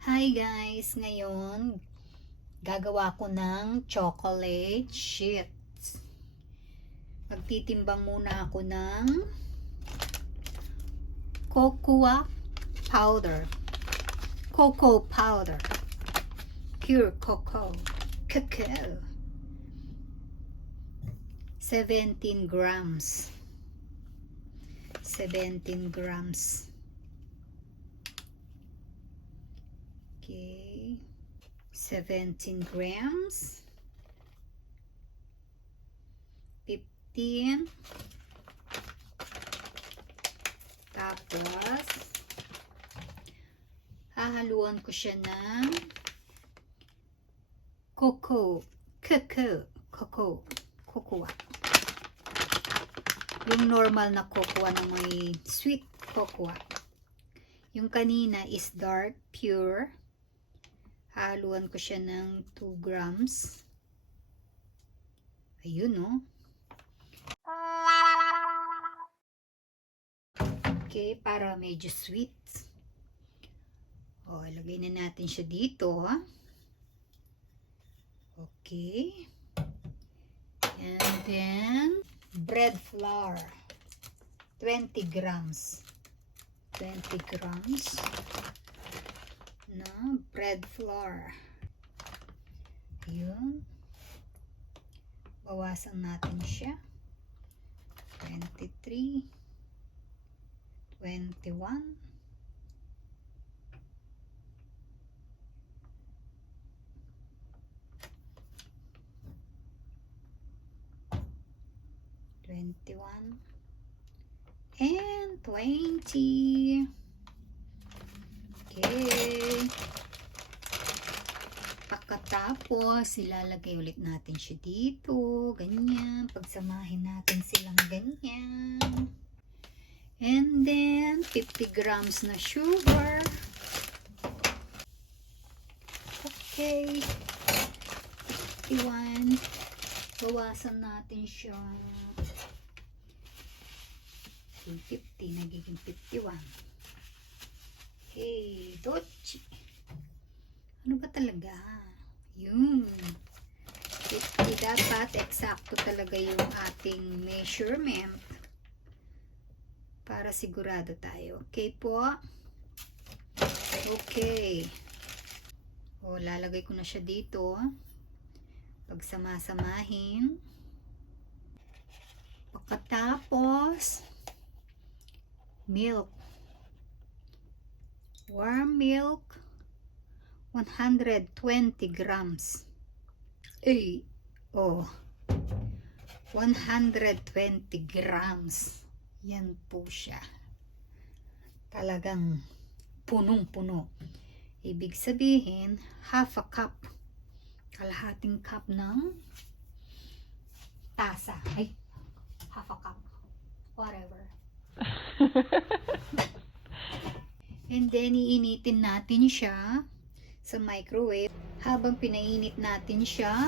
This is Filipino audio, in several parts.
Hi guys! Ngayon, gagawa ko ng chocolate sheets. Magtitimbang muna ako ng cocoa powder. Cocoa powder. Pure cocoa. Cacao. 17 grams. 17 grams. Okay. 17 grams. 15. Tapos, hahaluan ko siya ng cocoa. Cocoa. Yung normal na cocoa na may sweet cocoa. Yung kanina is dark, pure. Haluan ko siya ng 2 grams. Ayun, no? Okay, para medyo sweet. O, ilagay na natin siya dito, ha? Okay. And then, bread flour. 20 grams. 20 grams na bread flour. Ayun. Bawasan natin siya. 23, 21, 21, and 20. Okay. Pagkatapos, ilalagay ulit natin siya dito. Ganyan. Pagsamahin natin silang ganyan. And then, 50 grams na sugar. Okay. 51. Bawasan natin siya. 50, nagiging 51. Hey, Dochi. Ano ba talaga? Yun. 50 dapat. Eksakto talaga yung ating measurement. Para sigurado tayo. Okay po? Okay. O, lalagay ko na siya dito. Pagsama-samahin. Pagkatapos, milk. Warm milk. 120 grams. Eh, oh. 120 grams. Yan po siya. Talagang punong-puno. Ibig sabihin, half a cup. Kalahating cup ng tasa. Ay, half a cup. Whatever. And then, iinitin natin siya sa microwave. Habang pinainit natin siya,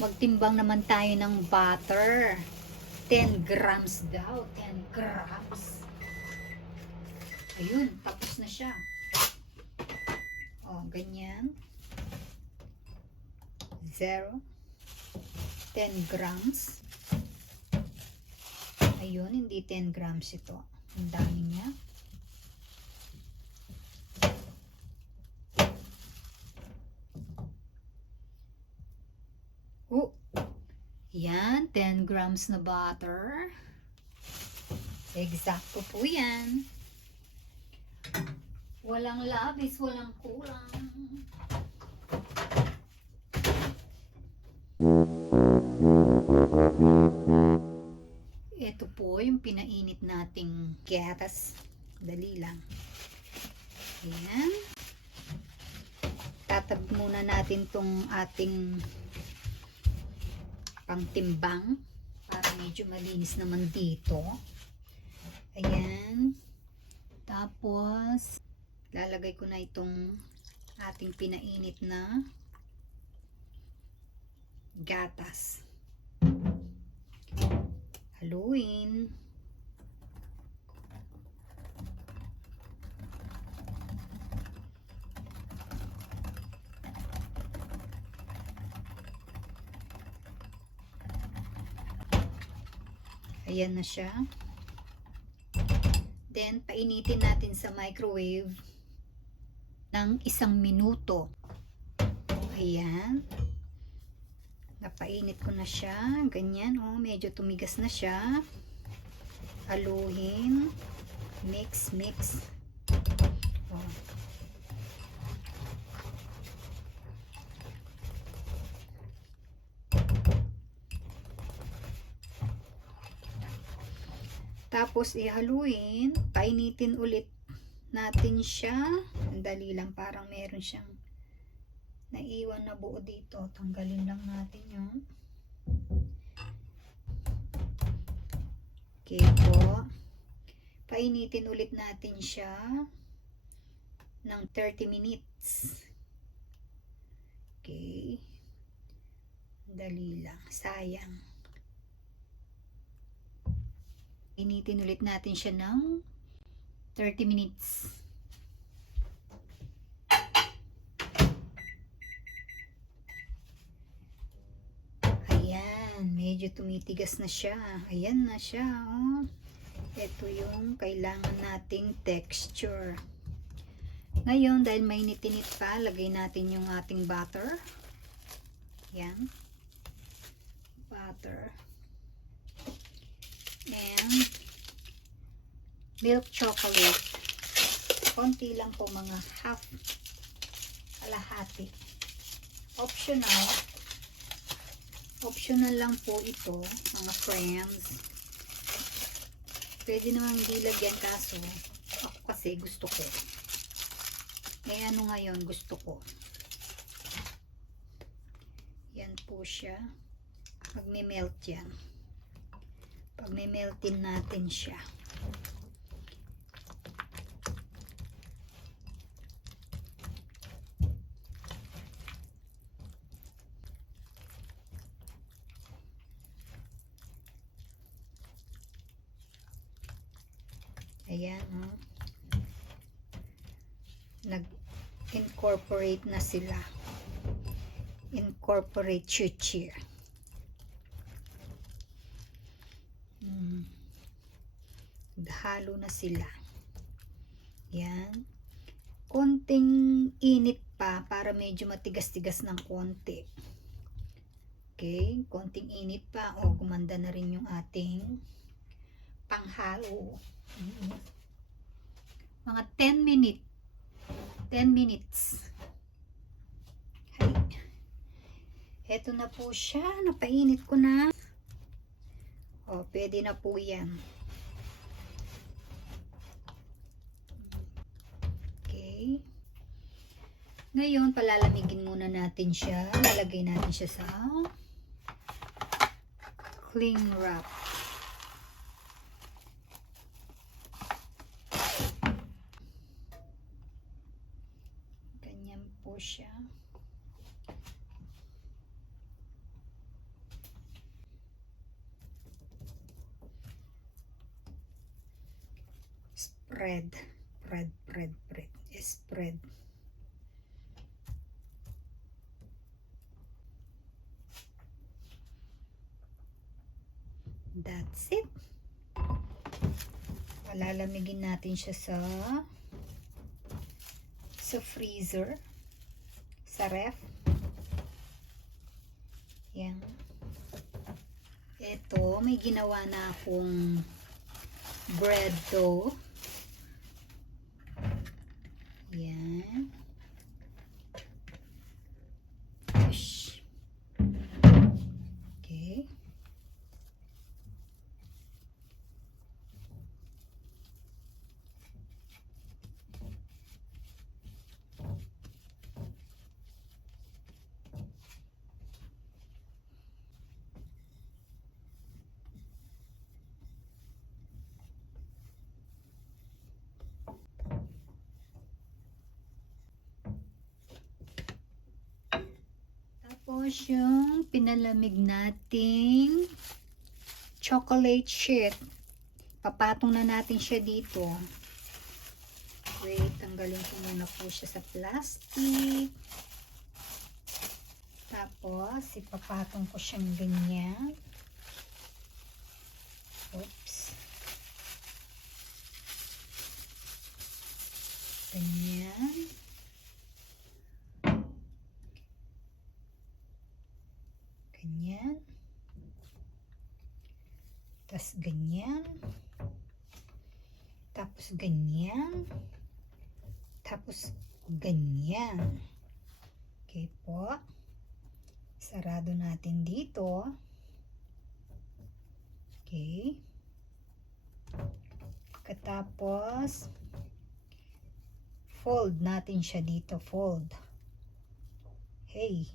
magtimbang naman tayo ng butter. 10 grams daw. 10 grams. Ayun, tapos na siya. O, ganyan. 0. 10 grams. Ayun, hindi 10 grams ito. Ang dami niya. Oh, yan, 10 grams na butter. Eksakto po yan. Walang labis, walang kulang. Ito po yung pinainit nating gatas. Dali lang. Ayan. Tatab muna natin tong ating pangtimbang para medyo malinis naman dito. Ayan. Tapos, lalagay ko na itong ating pinainit na gatas. Haluin. Ayan na siya. Then, painitin natin sa microwave ng 1 minuto. Ayan. Napainit ko na siya. Ganyan, oh. Medyo tumigas na siya. Haluin. Mix, mix. Oh. Tapos ihaluin, painitin ulit natin siya. Ang dali lang, parang meron siyang naiwan na buo dito. Tanggalin lang natin yun. Okay po. Painitin ulit natin siya ng 30 minutes. Okay. Dali lang, sayang. Initin ulit natin siya ng 30 minutes. Ayan, medyo tumitigas na siya. Ayan na siya, oh. Ito yung kailangan nating texture. Ngayon, dahil mainit-init pa, lagay natin yung ating butter. Ayan. Butter. And milk chocolate. Konti lang po, mga half, kalahati. Optional. Optional lang po ito, mga friends. Pwede naman hindi lagyan, kaso ako kasi gusto ko. May ano ngayon gusto ko. Yan po siya. Magme-melt yan. Pag-meltin natin siya. Ayan, oh. Nag-incorporate na sila. Incorporate chuchi. Halo na sila. Yan. Konting init pa para medyo matigas-tigas ng konti. Okay, konting init pa. O, gumanda na rin yung ating panghalo. Mga 10 minutes. 10 minutes. Hay. Eto na po siya. Napainit ko na. O, pwede na po yan. Ngayon, palalamigin muna natin siya. Lalagay natin siya sa cling wrap. Ganyan po siya. Spread. Spread. That's it. Palalamigin natin siya sa freezer, sa ref. Yan. Ito, may ginawa na akong bread dough. Yan. Push. Okay. Tapos yung pinalamig nating chocolate sheet. Papatong na natin siya dito. Wait, tanggalin ko muna po siya sa plastic. Tapos, ipapatong ko siyang ganyan. Oops. Ganyan. Ganyan. Tapos ganyan. Tapos ganyan. Tapos ganyan. Okay po. Sarado natin dito. Okay. Pagkatapos, fold natin siya dito. Fold. Hey.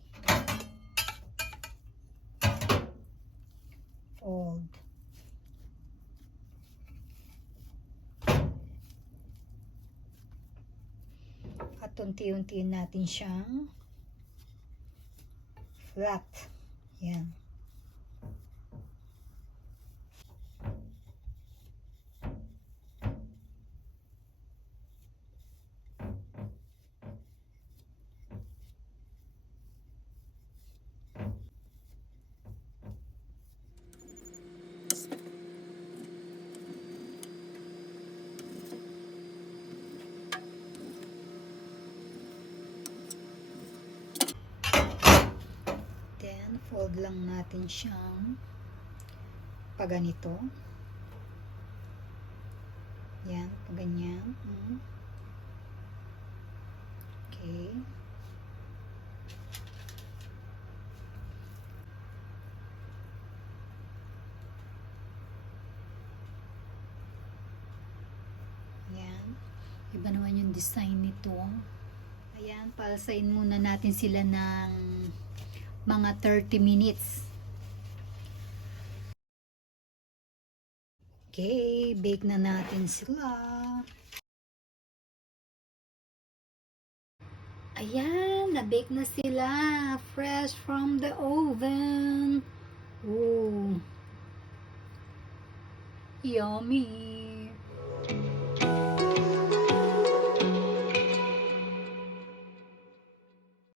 Fold. At unti-unti natin siyang flat. Yan. Then, fold lang natin siyang paganito. Yan, paganyan. Okay. Yan. Iba naman yung design nito. Ayan, palsayin muna natin sila ng mga 30 minutes. Okay, bake na natin sila. Ayan, na-bake na sila. Fresh from the oven. Oh, yummy.